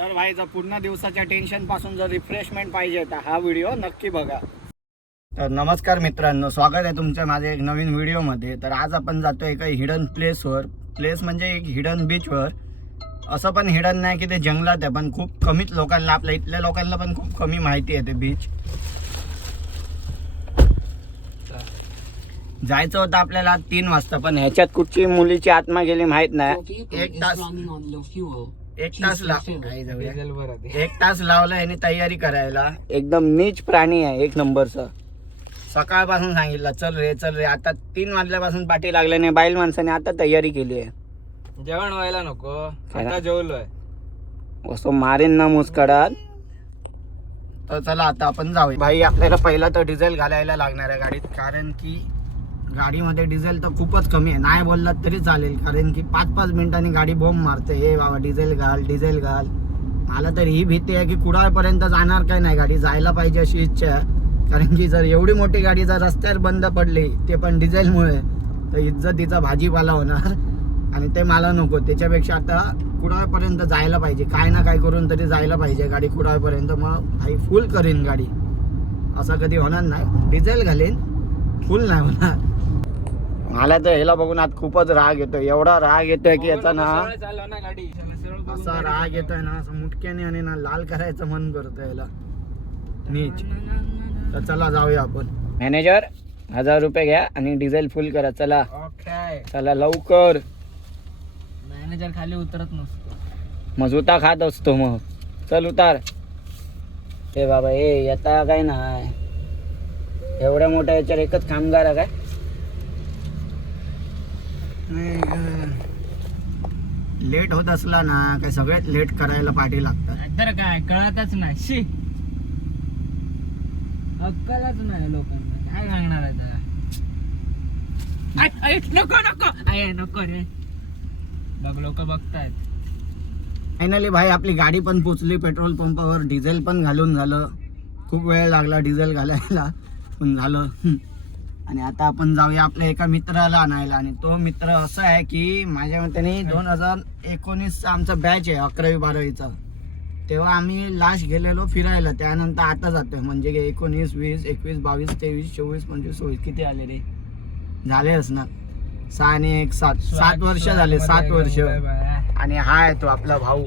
तर भाई जर पूर्ण दिवसाच्या टेन्शन पासून जर रिफ्रेशमेंट पाहिजे तर हा व्हिडिओ नक्की बघा. तर नमस्कार मित्रांनो, स्वागत आहे तुमचं माझ्या एक नवीन व्हिडिओमध्ये. तर आज आपण जातोय एका हिडन प्लेसवर. प्लेस म्हणजे एक हिडन बीचवर. असं पण हिडन नाही की ते जंगलात आहे, पण खूप कमीच लोकांना, आपल्या इथल्या लोकांना पण खूप कमी माहिती आहे ते बीच. जायचं होतं आपल्याला 3 वाजता, पण ह्याच्यात कुठची मुलीची आत्मा गेली माहित नाही. एक तास लावला याने तयारी करायला. एकदम नीच प्राणी आहे, एक नंबरचा. सकाळपासून सांगितलं चल रे. आता 3 वाजल्यापासून पाठी लागल्याने बाईल माणसाने आता तयारी केली आहे. जेवण व्हायला नको, आता जेवलोय. असं मारेन ना मुसकडात. तर चला आता आपण जाऊया. भाई आपल्याला पहिला तर डिझेल घालायला लागणार आहे गाडीत, कारण की गाडीमध्ये डिझेल तर खूपच कमी आहे. नाही बोललात तरी चालेल, कारण की 5-5 मिनिटांनी गाडी बॉम्ब मारते. हे बाबा डिझेल घाल. मला तर ही भीती आहे की कुडाळपर्यंत जाणार काय नाही गाडी. जायला पाहिजे अशी इच्छा आहे, कारण की जर एवढी मोठी गाडी जर रस्त्यावर बंद पडली, ते पण डिझेलमुळे, तर इज्जतीचा भाजीपाला होणार आणि ते मला नको. त्याच्यापेक्षा आता कुडाळपर्यंत जायला पाहिजे, काय ना काय करून तरी जायला पाहिजे गाडी कुडाळपर्यंत. मग भाई फुल करीन गाडी, असं कधी होणार नाही. डिझेल घालीन, फुल नाही होणार. मला तर ह्याला बघून आज खूपच राग येतोय. एवढा राग येतोय की याचा ना असा राग येतोय ना, असं मुटक्याने आणि ना लाल करायचं मन करतोय याला नीच. तर चला जाऊया आपण. मॅनेजर 1000 रुपये घ्या आणि डिझेल फुल करा. चला चला लवकर. मॅनेजर खाली उतरत नसतो, मजुता खात असतो. मग चल उतार. हे बाबा हे येता काय नाही, एवढ्या मोठ्या याच्यावर एकच कामगार आहे काय. लेट होत असला ना काय सगळ्यात लेट करायला पाठी लागतात. तर काय कळतच नाही. शी अक्कलच नाही लोकांना, काय सांगणार आहे नको रे. बघ लोक बघतायत. फायनली भाई आपली गाडी पण पोचली पेट्रोल पंपावर. डिझेल पण घालून झालं. खूप वेळ लागला डिझेल घालायला, पण झालं. आणि आता आपण जाऊया आपल्या एका मित्राला आणायला. आणि तो मित्र असा आहे की माझ्या मते 2019 आमचा बॅच आहे 11वी-12वीचा. तेव्हा आम्ही लास्ट गेलेलो फिरायला. त्यानंतर आता जातोय, म्हणजे 19, 20, 21, 22, 23, 24, 25, 26 किती आले रे? झाले असणार 6 आणि 1 7 वर्ष झाले. 7 वर्ष. आणि हा आहे तो आपला भाऊ.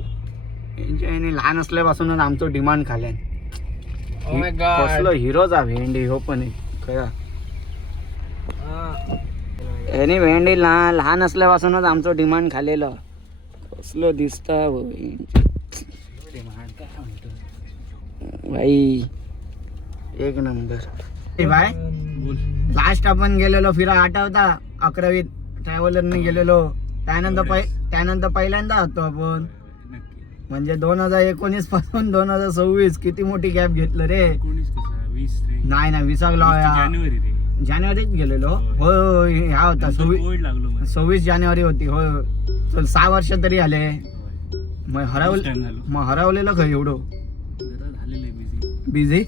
यांनी लहान असल्यापासूनच आमचं डिमांड खाल्लंय. कसलं हिरोचा भेंडी हो पण खरा. याने भेंडी लहान असल्यापासूनच आमचं डिमांड खाल्लेलं. कसलं दिसतं भाई, एक नंबर. भाई लास्ट आपण गेलेलो फिरा, आठवता 11वीत ट्रॅव्हलरने गेलेलो. त्यानंतर पहिल्यांदा होतो आपण, म्हणजे 2019 पासून 2026. किती मोठी गॅप घेतलं रे. नाही 20 जानेवारीत गेलेलो. हो हा होता 26 जानेवारी होती. हो चल 6 वर्ष तरी आले. मग हरवलेलं खरं एवढं बिझी.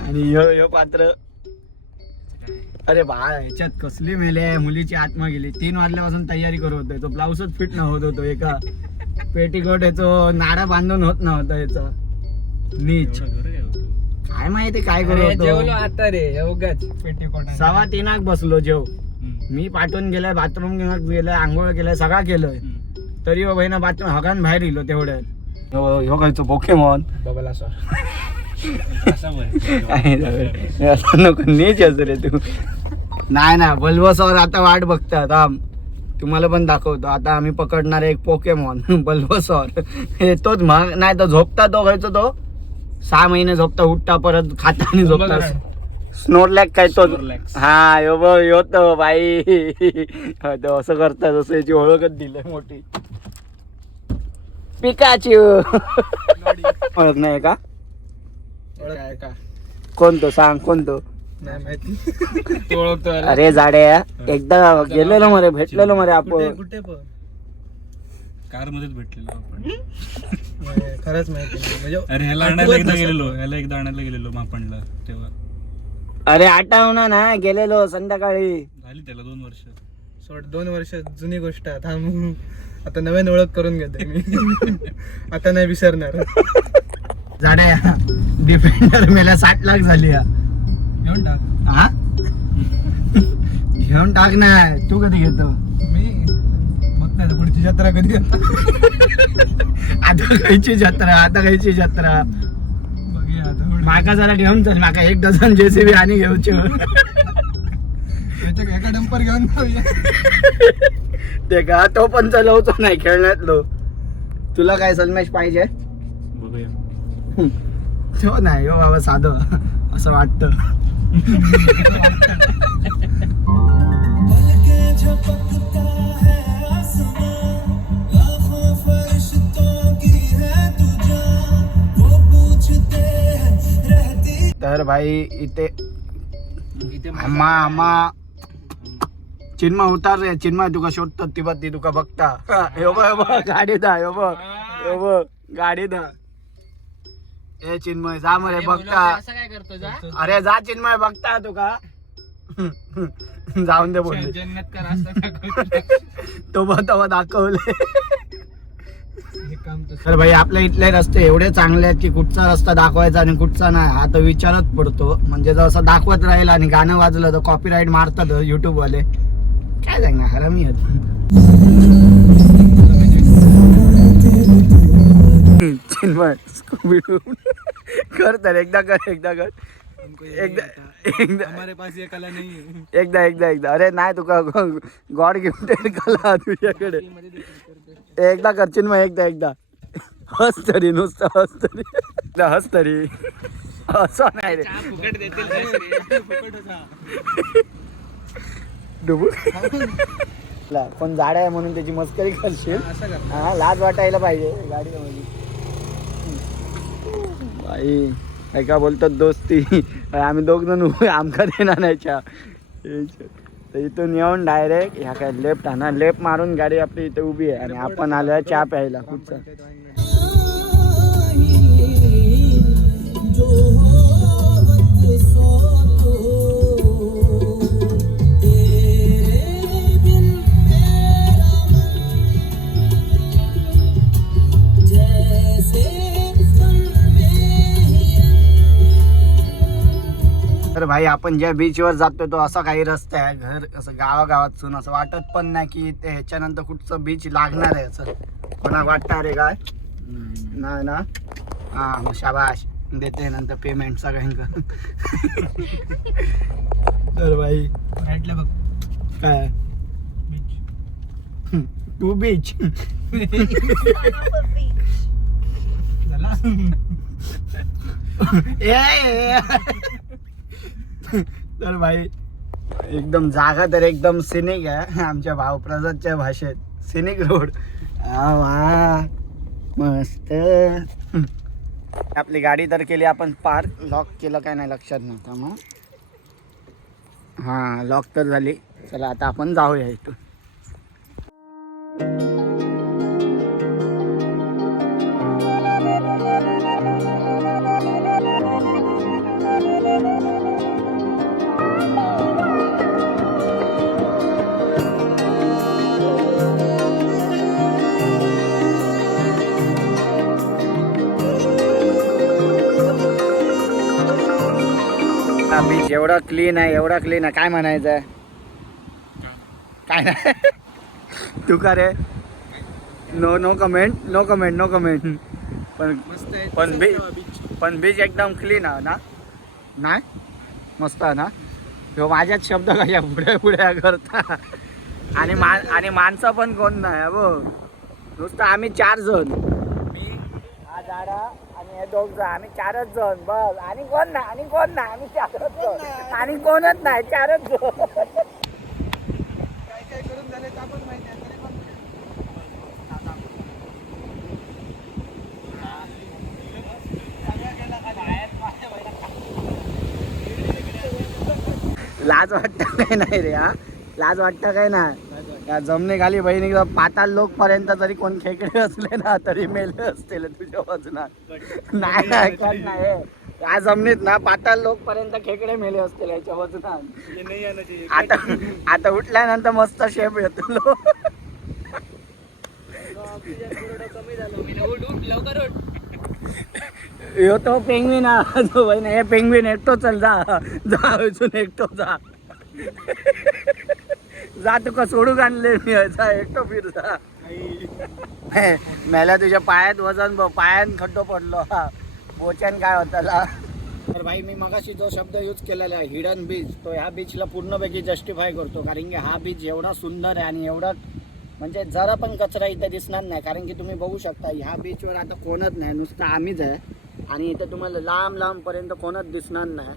आणि ह्यो पात्र, अरे बा ह्याच्यात कसली मेले. मुलीची आत्मा गेली. 3 वाजल्यापासून तयारी करत होतोय. तो ब्लाऊजच फिट न होत होतो. एका पेटीकोट याचो नाडा बांधून होत नव्हता याचा. नीच काय माहिती काय करत जेवलो आता रे. पेटीकोट 2:15 बसलो जेव. मी पाठवून गेलाय, बाथरूम गेलाय, आंघोळ केलाय, सगळा केलोय. तरी बहिणा बाथरूम हगान बाहेर इलो तेवढ्यात. ह्यो खायचो पोकेमॉन बबला सर. नको नीच असं रे तू. नाही बल्बसवर आता वाट बघतात. तुम्हाला पण दाखवतो. आता आम्ही पकडणार एक पोकेमॉन बल्बसवर. हे तोच मग नाही तर झोपता तो खायचो. तो 6 महिने झोपता, उठता परत खाता आणि झोपता. स्नोरलॅक काय तो. हा यो तो बाई. तो असं करतात, जसं याची ओळखच दिली मोठी. पिकाचू ओळख नाही का? कोणतो सांग कोणतो? नाही माहिती. ओळखतो. अरे जाड्या, एकदा गेलेलो मरे, भेटलेलो मरे आपण. कुठे पण कार मध्येच भेटलेलो आपण. खरंच माहिती म्हणजे. अरे ह्याला एकदा आणायला गेलेलो मापणला तेव्हा. अरे आठवना ना गेलेलो संध्याकाळी. झाली त्याला 2 वर्ष. 2 वर्ष जुनी गोष्ट आहे. आता नवीन ओळख करून घेतोय मी. आता नाही विसरणार. जाड्या डिफेंडर मेला 60 लाख झाली या. घेऊन टाक. हा घेऊन टाक ना. तू कधी घेतो? मी बघताय पुढची जत्रा कधी आता खायची जत्रा बघूया आता. माका जरा घेऊन चल. माका 1 डझन JCB आणि घेऊचे. एका डंपर घेऊन जाऊया. ते का तो पण चालवतो नाही खेळण्यातलो. तुला काय सलमेश पाहिजे? बघूया. तो नाही हो बाबा, साधं असं वाटतं. तर भाई इथे आम्हा चिन्मय उतार रे. चिन्मय तुका शोधतात ती बघ, ती तुका बघता. यो बघ गाडी दा. यो बघ गाडी दा. ए चिन्मय जा मरे बघता. काय करतो जा. अरे जा चिन्मय बघता तुका. जाऊन दे बोलले. जन्नत कर असं तो बघता दाखवले. हे काम तर भाई आपल्या इथले रस्ते एवढे चांगले आहेत की कुठचा रस्ता दाखवायचा आणि कुठचा नाही हा तर विचारच पडतो. म्हणजे जसं दाखवत राहील आणि गाणं वाजलं तर कॉपीराईट मारतात युट्यूब वाले. काय सांगणार हरामी आहेत. चिन्मय कर तर एकदा कर. हमारे पास ये कला नहीं है. एकदा अरे नाही तुका गॉड गिफ्टेड कला तुझ्याकडे. एकदा कर चिन्मय एकदा हस तरी नुसतं हस तरी असं नाही रे. फुकट देतील. डुबू पण झाड आहे म्हणून त्याची मस्करी करशील. असं कर. हा लाज वाटायला पाहिजे गाडीमध्ये. बाई काय का बोलतात दोस्ती. आम्ही 2 जण आमका देणार नाही चहा. तर इथून येऊन डायरेक्ट ह्या काय लेफ्ट आहे ना. लेफ्ट मारून गाडी आपली इथे उभी आहे आणि आपण आलोय चहा प्यायला. कुठचा तर भाई आपण ज्या बीचवर जातो तो असा काही रस्ता आहे. घर असं गावागावातून असं वाटत पण नाही की ते ह्याच्यानंतर कुठचं बीच लागणार आहे असं. कोणा वाटतं रे काय? नाही ना. हा मग शाबाश देते नंतर पेमेंट सगळ्यांका. तर भाई राईटला बघ. काय टू बीच झाला. तर भाई एकदम जागा तर एकदम सिनिक आहे. आमच्या भाऊ प्रसादच्या भाषेत सिनिक रोड. वा मस्त. आपली गाडी तर केली आपण पार्क. लॉक केलं काय नाही लक्षात नव्हता मग. हा लॉक तर झाली. चला आता आपण जाऊया इथून. बीच एवढा क्लीन आहे काय म्हणायचं आहे. काय नाही तू का रे. No comment. पण बीच एकदम क्लीन आहे ना. नाही मस्त आहे ना. ह्यो माझ्याच शब्द कशा पुढे करता. आणि माणसं पण कोण नाही बघ. नुसतं आम्ही 4 जण. मी हा झाडा आणि हे 2 जण. आम्ही 4च जण बस. आणि कोण नाही आम्ही 4च जण. आणि कोणच नाही 4च जण. काय करून झाले तर आपण माहिती आहे. तरी पण लाज वाटतं काय नाही रे. हा लाज वाटतं काय नाही. या जमने खाली बहिणी पाताल लोक पर्यंत जरी कोण खेकडे असले ना तरी मेले असतील तुझ्या वजनात. नाही कोण नाही. या जमनीत ना पाताल लोक पर्यंत खेकडे मेले असतील याच्या वजनात. आता उठल्यानंतर मस्त शेप येतो. यो तो पेंग्विन हे पेंग्विन एकटो चल जा इथून एकटो जा जा तुका सोडून आणले मी जा एकटो फिर जा मेला तुझ्या पायात वजन पायान खड्डो पडलो बोच्यान काय होता. तर भाई मी मगाशी जो शब्द यूज केलेला आहे हिडन बीच तो ह्या बीचला पूर्णपैकी जस्टिफाय करतो कारण की हा बीच एवढा सुंदर आहे आणि एवढा म्हणजे जरा पण कचरा इथं दिसणार नाही कारण की तुम्ही बघू शकता ह्या बीचवर आता कोणच नाही नुसतं आम्हीच आहे आणि इथं तुम्हाला लांब पर्यंत कोणच दिसणार नाही.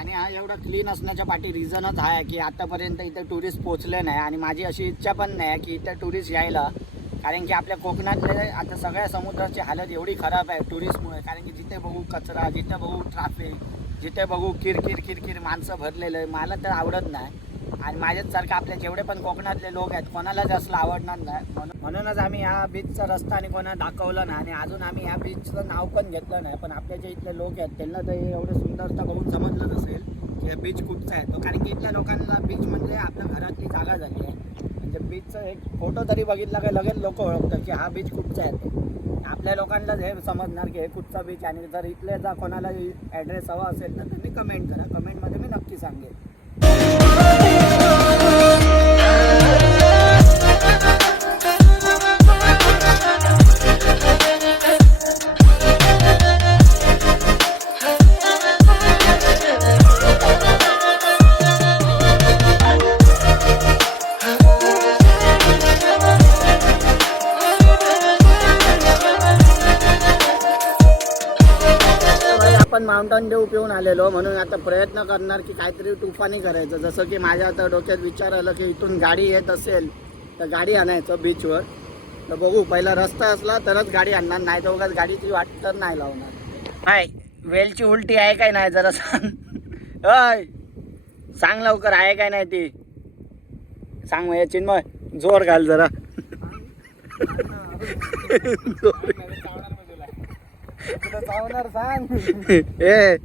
आणि हा एवढा क्लीन असण्याच्या पाठी रिझनच हा आहे की आतापर्यंत इथे टुरिस्ट पोचले नाही आणि माझी अशी इच्छा पण नाही की इथे टुरिस्ट यायला कारण की आपल्या कोकणातले आता सगळ्या समुद्राची हालत एवढी खराब आहे टुरिस्टमुळे कारण की जिथे बघू कचरा जिथे बघू ट्रॅफिक जिथे बघू किरकिर माणसं भरलेलं आहे मला तर आवडत नाही आणि माझ्याचसारखं आपले जेवढे पण कोकणातले लोक आहेत कोणालाच असलं आवडणार नाही म्हणूनच आम्ही ह्या बीचचा रस्ता आणि कोणाला दाखवला नाही आणि अजून आम्ही ह्या बीचचं नाव पण घेतलं नाही पण आपल्या जे इथले लोक आहेत त्यांना तर एवढं सुंदरता बघून समजलं नसेल की बीच कुठचा आहे तो कारण की इथल्या लोकांना बीच म्हणजे आपल्या घरातली जागा झाली आहे म्हणजे बीचचं एक फोटो तरी बघितला की लगेच लोक ओळखतात की हा बीच कुठचा आहे तो आपल्या लोकांनाच हे समजणार की हे कुठचा बीच आणि जर इथले जर कोणाला ॲड्रेस हवा असेल तर तुम्ही कमेंट करा कमेंटमध्ये मी नक्की सांगेन. आपण माउंटन ड्यू पिऊन आलेलो म्हणून आता प्रयत्न करणार की काहीतरी तुफानी करायचं जसं की माझ्या आता डोक्यात विचार आलं की इथून गाडी येत असेल तर गाडी आणायचं बीचवर तर बघू पहिला रस्ता असला तरच गाडी आणणार नाही तर उगाच गाडीची वाट तर नाही लावणार. काय वेलची उलटी आहे काय नाही जरा सांग अय सांग लवकर आहे काय नाही ती सांग मग चिन्मय जोर घाल जरा ए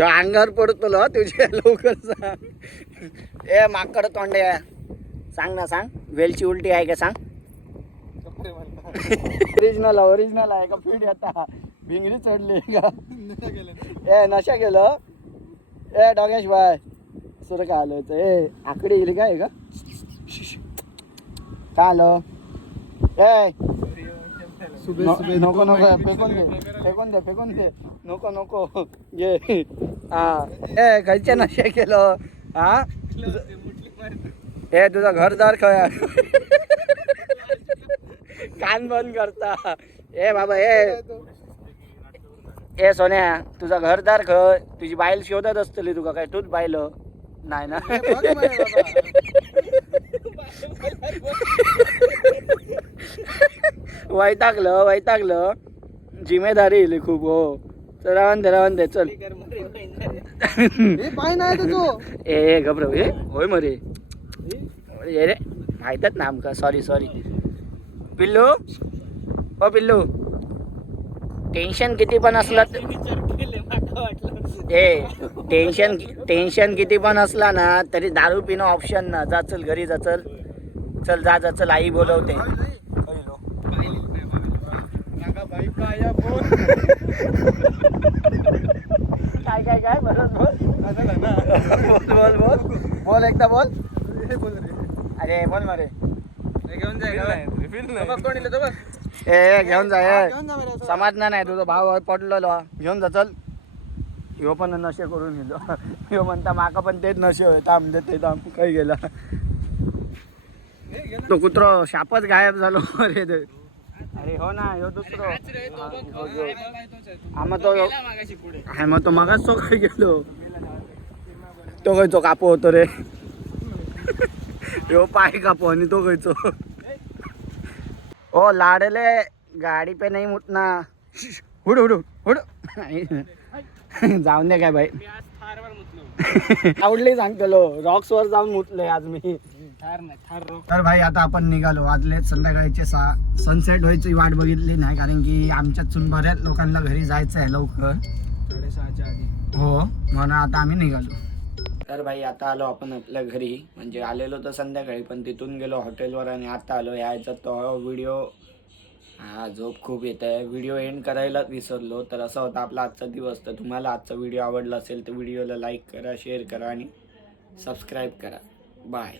अंगावर पडतो तुझ्या लवकर सांग ए माकड तोंडे सांग ना सांग वेलची उलटी आहे का सांग ओरिजिनल आहे का फीड आता भिंगरी चढली का ए नशा गेलं ए डोगेश भाई सुर का आलं ए आकडी येईल काय का का आलं ए नको फेकून दे नको ये हा ए खायच्या नशा केलं हा ए तुझा घरदार खय कान बंद करता ए बाबा ए सोन्या तुझा घरदार खय तुझी बाईल शोधत असतली तुका काय तूच बाईल नाही ना वैतागलं जिम्मेदारी येईल खूप हो तर रावण दे चल ए घबरव हे होय मरे ये रे माहितच ना आमका सॉरी पिल्लू हो पिल्लू टेन्शन किती पण असलं टेन्शन किती पण असला ना तरी दारू पिणं ऑप्शन ना जा चल घरी जा चल आई बोलवते काय बोल एकदा बोल अरे बोल मरे घेऊन जा समाधान नाही तुझा भाव पडलो घेऊन जा चल ह्यो पण नशे करून गेलो ह्यो म्हणता माका पण तेच नशे होय थांब काही गेला तो कुत्रो शापच गायब झालो अरे अरे हो ना ह्यो दुसरो मग तो मागाच तो काय गेलो तो खयचो कापो होतो रे ह्यो पाय कापो आणि तो खयचो ओ लाडले गाडी पे नाही मुटना हुड जाऊन दे काय भाई आवडली सांगतलो रॉक्स वर जाऊन मुतलोय आज मी तर भाई आता आपण निघालो वाजले संध्याकाळीचे सनसेट व्हायची वाट बघितली नाही कारण की आमच्यातून बऱ्याच लोकांना घरी जायचं आहे लवकर 6:30च्या आधी हो म्हणून आता आम्ही निघालो. तर भाई आता आलो आपण आपल्या घरी, म्हणजे आलेलो तर संध्याकाळी पण तिथून गेलो हॉटेलवर आणि आता आलो. यायचा तो व्हिडिओ झोप खूप येत आहे, व्हिडिओ एंड करायलाच विसरलो. तर असा होता आपला आजचा दिवस. तर तुम्हाला आजचा व्हिडिओ आवडला असेल तर व्हिडिओला लाईक करा, शेअर करा आणि सबस्क्राईब करा. बाय.